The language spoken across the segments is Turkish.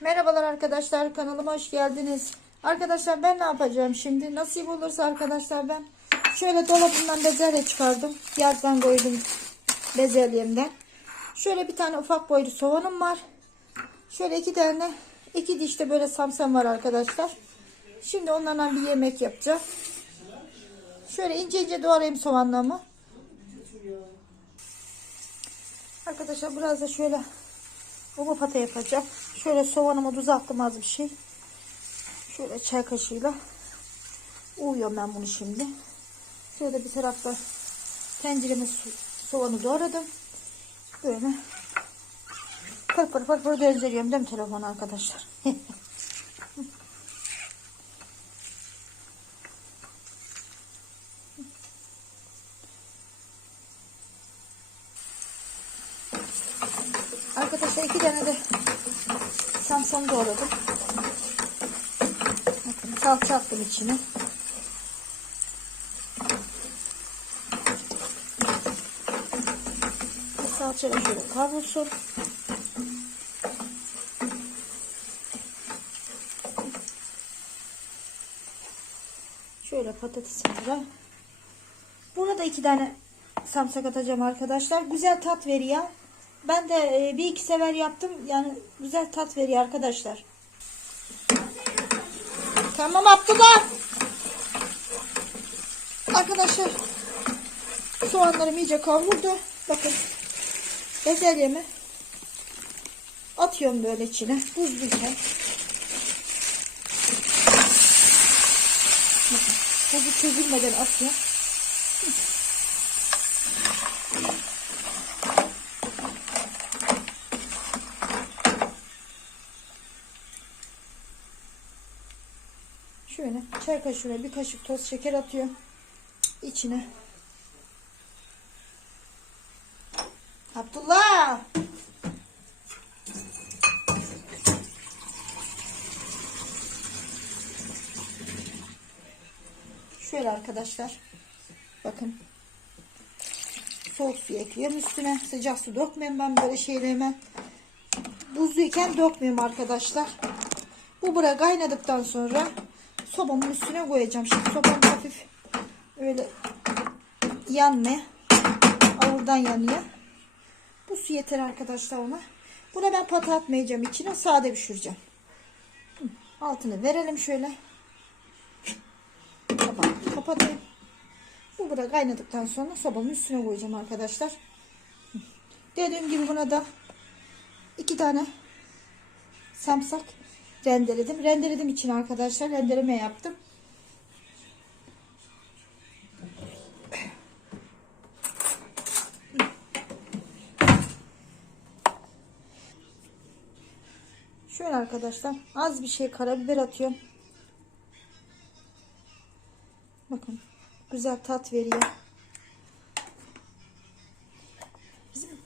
Merhabalar arkadaşlar kanalıma hoş geldiniz. Arkadaşlar ben ne yapacağım şimdi? Nasip olursa arkadaşlar ben şöyle dolabımdan bezelye çıkardım. Yazdan koydum bezelyemden. Şöyle bir tane ufak boylu soğanım var. Şöyle iki tane iki diş de böyle samsam var arkadaşlar. Şimdi onlarla bir yemek yapacağım. Şöyle ince ince doğrayayım soğanlarımı. Arkadaşlar biraz da şöyle Baba pata yapacağım. Şöyle soğanımı attım az bir şey. Şöyle çay kaşığıyla uyuyorum ben bunu şimdi. Şöyle bir tarafta tencereme su, soğanı doğradım. Böyle pır pır pır pır döndürüyorum değil mi telefonu arkadaşlar? Arkadaşlar iki tane de samsam doğradım. Bakın salça attım içine. Salça da kavrulsun. Şöyle patatesim var. Buna da iki tane samsak atacağım arkadaşlar. Güzel tat veriyor. Ben de e, bir iki sefer yaptım. Yani güzel tat veriyor arkadaşlar. Tamam Abdullah. Arkadaşlar soğanlarım iyice kavruldu. Bakın bezelyemi atıyorum böyle içine. Buzluyken. Bakın buzu çözülmeden atıyorum. Çay bir kaşık toz şeker atıyorum. içine. Abdullah. Şöyle arkadaşlar. Bakın. Soğuk su ekliyorum üstüne. Sıcak su dökmüyorum ben böyle şeylerime. Buzluyken dökmüyorum arkadaşlar. Bu bura kaynadıktan sonra sobamın üstüne koyacağım. Şimdi sobam hafif öyle yanmaya avurdan yanıyor. Bu su yeter arkadaşlar ona. Buna ben pata atmayacağım içine. Sade pişireceğim. Altını verelim şöyle. Kapatayım. Bu burada kaynadıktan sonra sobanın üstüne koyacağım arkadaşlar. Dediğim gibi buna da iki tane samsak rendeledim. Rendeledim için arkadaşlar. Rendeleme yaptım. Şöyle arkadaşlar az bir şey karabiber atıyorum. Bakın güzel tat veriyor.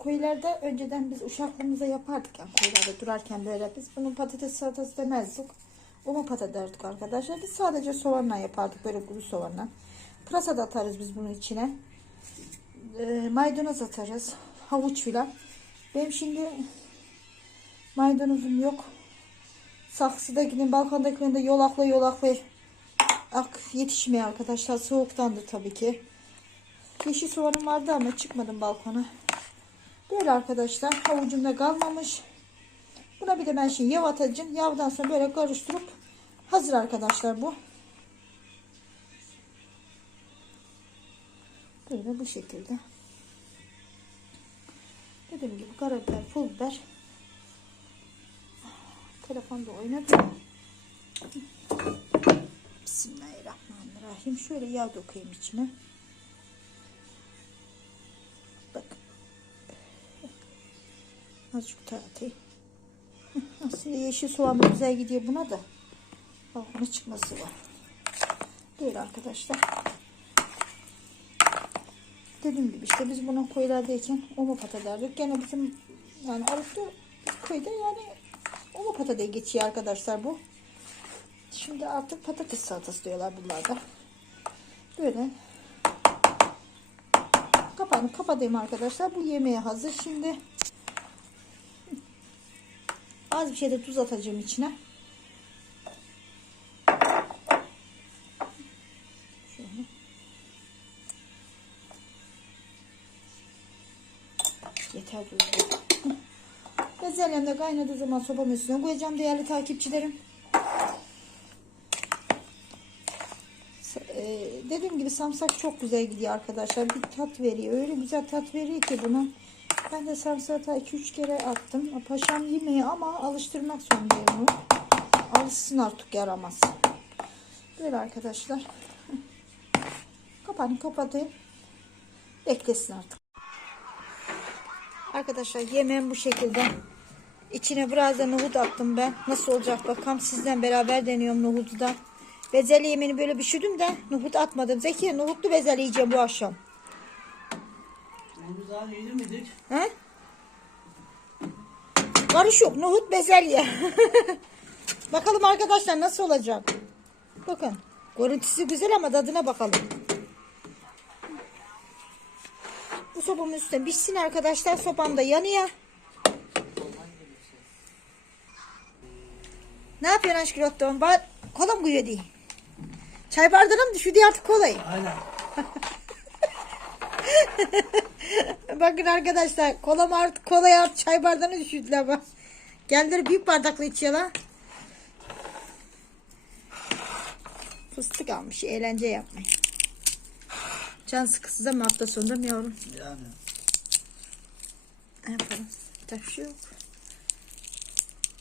Bizim koylarda önceden biz uşaklığımıza yapardık yani koylarda durarken böyle biz bunun patates salatası demezdik. Uma pata derdik arkadaşlar. Biz sadece soğanla yapardık böyle kuru soğanla. Pırasa da atarız biz bunun içine. Ee, maydanoz atarız. Havuç filan. Benim şimdi maydanozum yok. Saksıdakinin balkondakinin de yolakla yolakla ak yetişmiyor arkadaşlar. Soğuktandır tabii ki. Yeşil soğanım vardı ama çıkmadım balkona. Böyle arkadaşlar havucumda kalmamış. Buna bir de ben şimdi yav atacağım. Yavdan sonra böyle karıştırıp hazır arkadaşlar bu. Böyle bu şekilde. Dediğim gibi karabiber, pul biber. Telefonda oynadı. Bismillahirrahmanirrahim. Şöyle yağ dokuyayım içine. Azıcık tartayım. Aslında yeşil soğan güzel gidiyor buna da. Balkona çıkması var. Böyle arkadaşlar. Dediğim gibi işte biz bunu koylardayken oma pata derdik. Gene bizim yani Arif'te köyde yani oma pata diye geçiyor arkadaşlar bu. Şimdi artık patates salatası diyorlar bunlarda. Böyle kapağını kapatayım arkadaşlar. Bu yemeğe hazır şimdi. Az bir şey de tuz atacağım içine. Yeter tuz. Bezelyem de kaynadığı zaman sobamın üstüne koyacağım değerli takipçilerim. S- e, dediğim gibi samsak çok güzel gidiyor arkadaşlar. Bir tat veriyor. Öyle güzel tat veriyor ki buna. Ben de sarımsağı 2-3 kere attım. Paşam yemeği ama alıştırmak zorundayım onu. Alışsın artık yaramaz. Böyle arkadaşlar. Kapağını kapatayım. Beklesin artık. Arkadaşlar yemeğim bu şekilde. İçine biraz da nohut attım ben. Nasıl olacak bakalım. Sizden beraber deniyorum nohutu da. Bezelye yemeğini böyle pişirdim de nohut atmadım. Zeki nohutlu bezelye yiyeceğim bu akşam. Daha miydik? He? Karış yok. Nohut bezelye. bakalım arkadaşlar nasıl olacak. Bakın. Görüntüsü güzel ama tadına bakalım. Bu sobamın üstüne pişsin arkadaşlar. Sobam da yanıyor. Ne yapıyorsun aşkım Otto'm? Bak kola mı koyuyor diye. Çay bardağına mı düşürdü artık kolayı? Aynen. Bakın arkadaşlar kola mı artık kolaya artık çay bardağına düşürdüler bak. Kendileri büyük bardakla içiyorlar. Fıstık almış eğlence yapmayın. Can sıkısız ama hafta sonunda mı yavrum? Yani. Ne yapalım? Bir şey yok.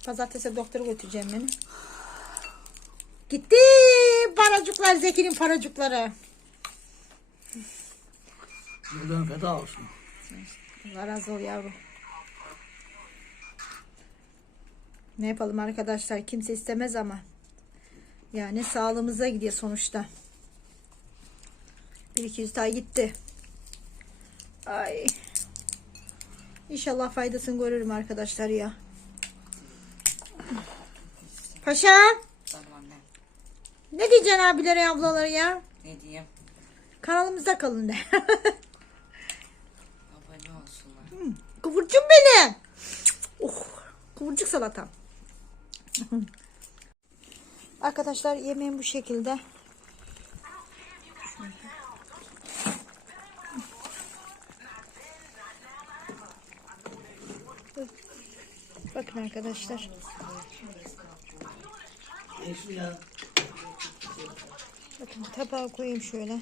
Pazartesi doktora götüreceğim beni. Gitti paracuklar Zeki'nin paracukları. Buradan feda olsun. Allah razı ol yavrum. Ne yapalım arkadaşlar kimse istemez ama. Yani sağlığımıza gidiyor sonuçta. Bir iki yüz daha gitti. Ay. İnşallah faydasını görürüm arkadaşlar ya. Paşa. Tamam anne. Ne diyeceksin abilere ablalara ya? Ne diyeyim? Kanalımızda kalın de. Kıvırcık benim. Oh, kıvırcık salatam. Arkadaşlar yemeğim bu şekilde. Bakın arkadaşlar. Bakın tabağa koyayım şöyle.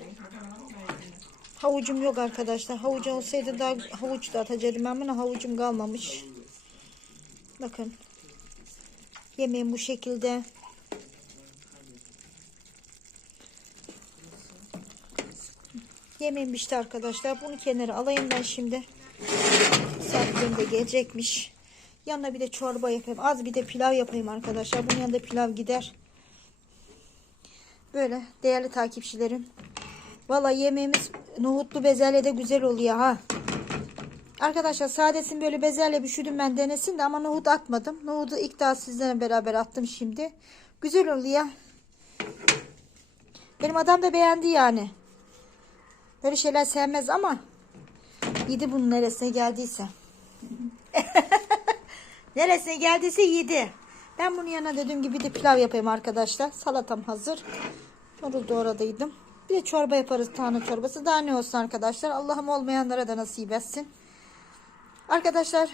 Havucum yok arkadaşlar. Havuç olsaydı daha havuç da atacaktım ama havucum kalmamış. Bakın. Yemeğim bu şekilde. Yemeğim işte arkadaşlar. Bunu kenara alayım ben şimdi. Misafirim de gelecekmiş. Yanına bir de çorba yapayım. Az bir de pilav yapayım arkadaşlar. Bunun yanında pilav gider. Böyle değerli takipçilerim. Valla yemeğimiz nohutlu bezelye de güzel oluyor ha. Arkadaşlar sadesin böyle bezelye pişirdim ben denesin de ama nohut atmadım. Nohutu ilk daha sizlerle beraber attım şimdi. Güzel oluyor. Benim adam da beğendi yani. Böyle şeyler sevmez ama yedi bunun neresine geldiyse. neresine geldiyse yedi. Ben bunun yanına dediğim gibi de pilav yapayım arkadaşlar. Salatam hazır. Marul doğradıydım. Bir de çorba yaparız tane çorbası. Daha ne olsun arkadaşlar. Allah'ım olmayanlara da nasip etsin. Arkadaşlar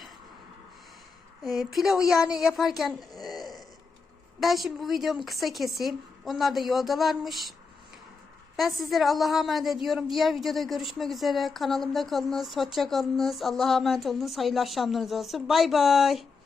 e, pilavı yani yaparken e, ben şimdi bu videomu kısa keseyim. Onlar da yoldalarmış. Ben sizlere Allah'a emanet ediyorum. Diğer videoda görüşmek üzere. Kanalımda kalınız. Hoşça kalınız. Allah'a emanet olunuz. Hayırlı akşamlarınız olsun. Bay bay.